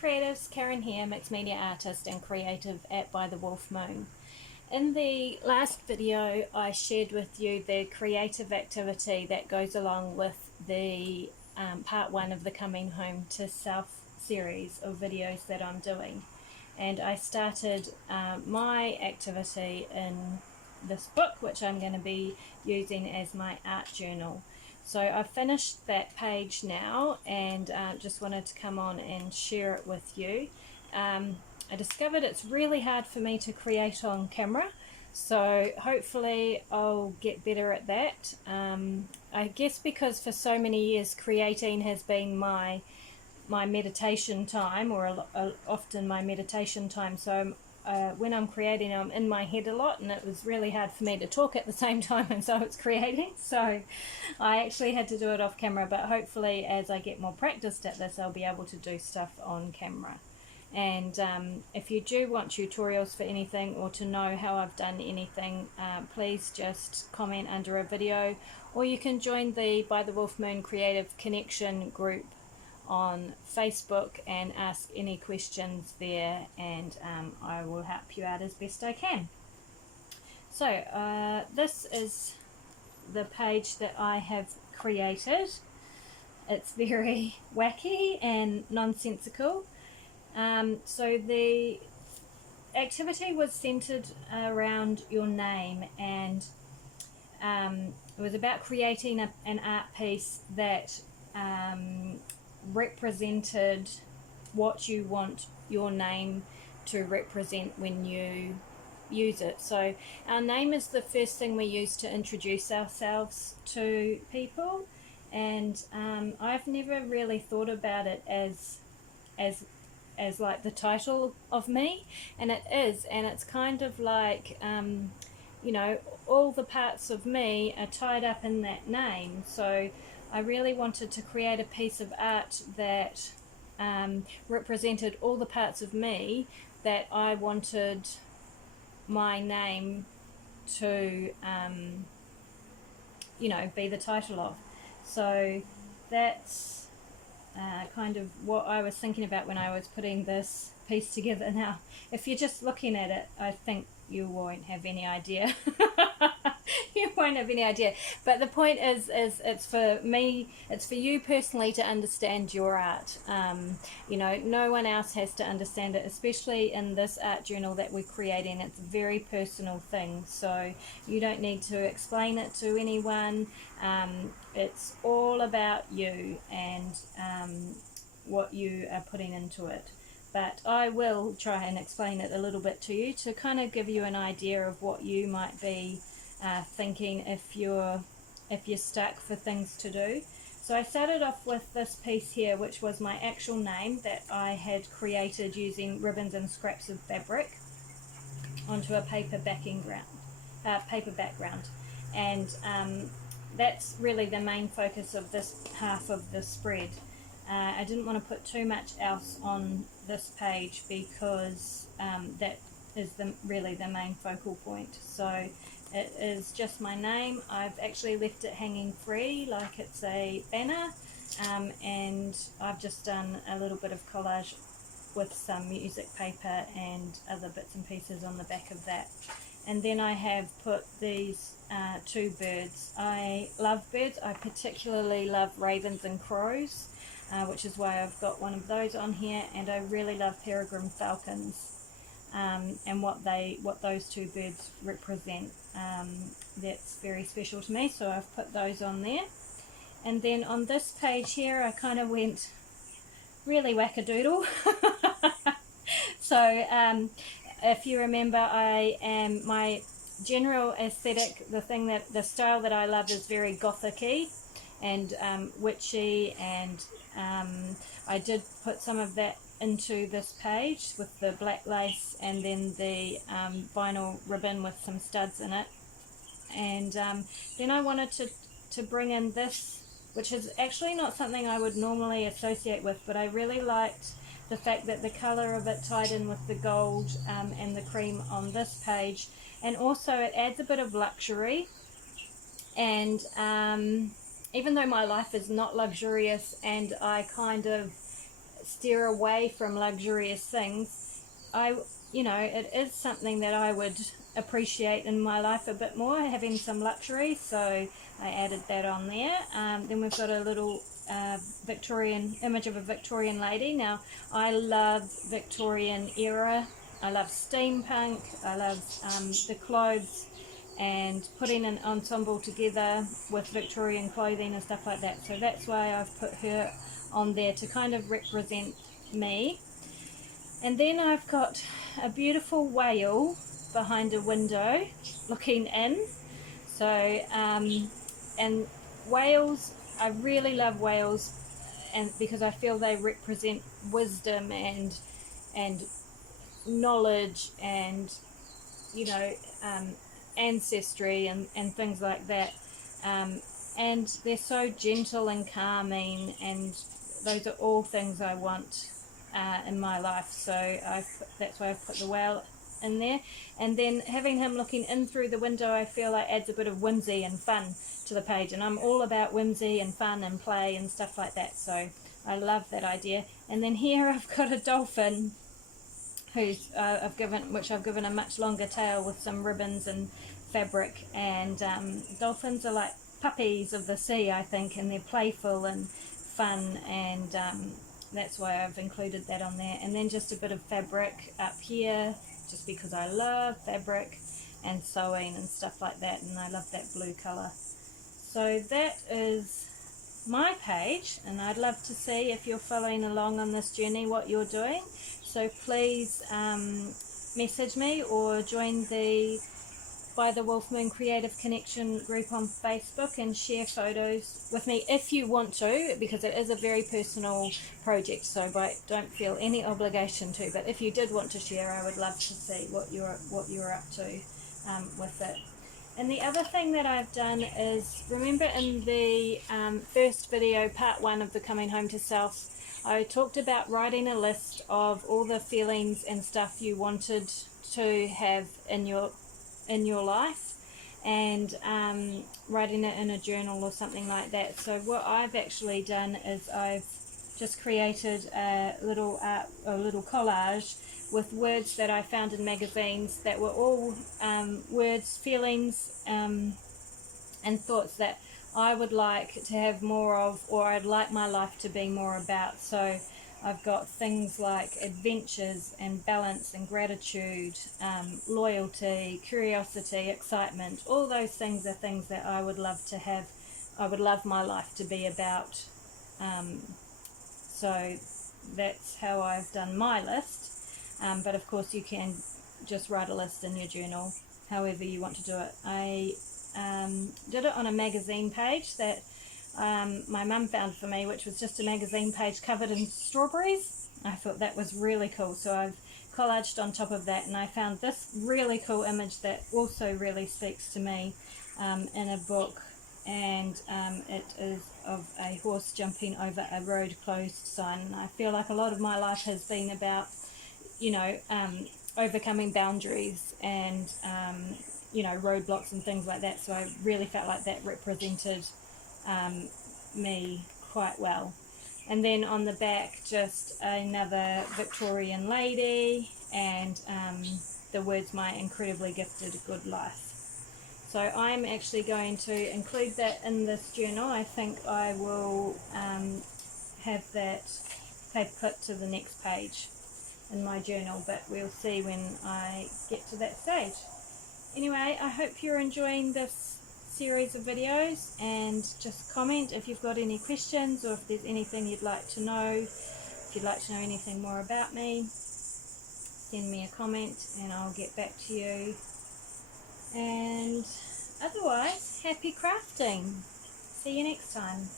creatives, Karen here, mixed media artist and creative at By the Wolf Moon. In the last video I shared with you the creative activity that goes along with the part 1 of the Coming Home to Self series of videos that I'm doing, and I started my activity in this book, which I'm going to be using as my art journal. So I've finished that page now, and just wanted to come on and share it with you. I discovered it's really hard for me to create on camera, so hopefully I'll get better at that. I guess because for so many years creating has been my meditation time, or often my meditation time, so when I'm creating, I'm in my head a lot, and it was really hard for me to talk at the same time as I was creating, so I actually had to do it off camera. But hopefully as I get more practiced at this, I'll be able to do stuff on camera. And if you do want tutorials for anything, or to know how I've done anything, please just comment under a video, or you can join the By the Wolf Moon Creative Connection group on Facebook and ask any questions there, and I will help you out as best I can. So this is the page that I have created. It's very wacky and nonsensical. So the activity was centered around your name, and it was about creating an art piece that represented what you want your name to represent when you use it. So our name is the first thing we use to introduce ourselves to people, and I've never really thought about it as like the title of me, and it is, and it's kind of like you know, all the parts of me are tied up in that name. So I really wanted to create a piece of art that represented all the parts of me that I wanted my name to you know, be the title of. So that's kind of what I was thinking about when I was putting this piece together. Now, if you're just looking at it, I think you won't have any idea. You won't have any idea. But the point is it's for me, it's for you personally to understand your art. You know, no one else has to understand it, especially in this art journal that we're creating. It's a very personal thing, so you don't need to explain it to anyone. It's all about you and what you are putting into it. But I will try and explain it a little bit to you, to kind of give you an idea of what you might be thinking if you're stuck for things to do. So I started off with this piece here, which was my actual name that I had created using ribbons and scraps of fabric onto a paper background, and that's really the main focus of this half of the spread. I didn't want to put too much else on this page because that is really the main focal point. So it is just my name. I've actually left it hanging free like it's a banner, and I've just done a little bit of collage with some music paper and other bits and pieces on the back of that. And then I have put these two birds. I love birds. I particularly love ravens and crows, which is why I've got one of those on here, and I really love peregrine falcons, and what those two birds represent. That's very special to me, so I've put those on there. And then on this page here, I kind of went really wackadoodle. So if you remember, my general aesthetic, the style that I love is very gothic-y and witchy, and I did put some of that into this page with the black lace and then the vinyl ribbon with some studs in it. And then I wanted to bring in this, which is actually not something I would normally associate with, but I really liked the fact that the colour of it tied in with the gold and the cream on this page, and also it adds a bit of luxury. And even though my life is not luxurious and I kind of steer away from luxurious things, it is something that I would appreciate in my life a bit more, having some luxury, so I added that on there. Then we've got a little Victorian image of a Victorian lady. Now, I love Victorian era. I love steampunk. I love the clothes and putting an ensemble together with Victorian clothing and stuff like that. So that's why I've put her on there to kind of represent me. And then I've got a beautiful whale behind a window looking in. So, and whales, I really love whales, and because I feel they represent wisdom and knowledge and, ancestry and things like that. And they're so gentle and calming, and those are all things I want in my life. So that's why I've put the whale in there. And then having him looking in through the window, I feel like adds a bit of whimsy and fun to the page, and I'm all about whimsy and fun and play and stuff like that, so I love that idea. And then here I've got a dolphin which I've given a much longer tail with some ribbons and fabric, and dolphins are like puppies of the sea, I think, and they're playful and fun, and that's why I've included that on there. And then just a bit of fabric up here, just because I love fabric and sewing and stuff like that, and I love that blue colour. So that is my page, and I'd love to see if you're following along on this journey, what you're doing. So please message me or join the By the Wolf Moon Creative Connection group on Facebook and share photos with me if you want to, because it is a very personal project, so don't feel any obligation to, but if you did want to share, I would love to see what you're up to with it. And the other thing that I've done is, remember in the first video, part 1 of the Coming Home to Self, I talked about writing a list of all the feelings and stuff you wanted to have in your life, and writing it in a journal or something like that. So what I've actually done is I've just created a little collage with words that I found in magazines that were all words, feelings, and thoughts that I would like to have more of, or I'd like my life to be more about. So I've got things like adventures and balance and gratitude, loyalty, curiosity, excitement. All those things are things that I would love to have. I would love my life to be about. So that's how I've done my list. But of course you can just write a list in your journal, however you want to do it. I did it on a magazine page that my mum found for me, which was just a magazine page covered in strawberries. I thought that was really cool, so I've collaged on top of that, and I found this really cool image that also really speaks to me in a book, and it is of a horse jumping over a road closed sign. And I feel like a lot of my life has been about, overcoming boundaries and roadblocks and things like that, so I really felt like that represented me quite well. And then on the back, just another Victorian lady, and the words, "My incredibly gifted good life." So I'm actually going to include that in this journal. I think I will have that paper clip to the next page in my journal, but we'll see when I get to that stage. Anyway, I hope you're enjoying this series of videos, and just comment if you've got any questions, or if there's anything you'd like to know. If you'd like to know anything more about me, send me a comment and I'll get back to you. And otherwise, happy crafting. See you next time.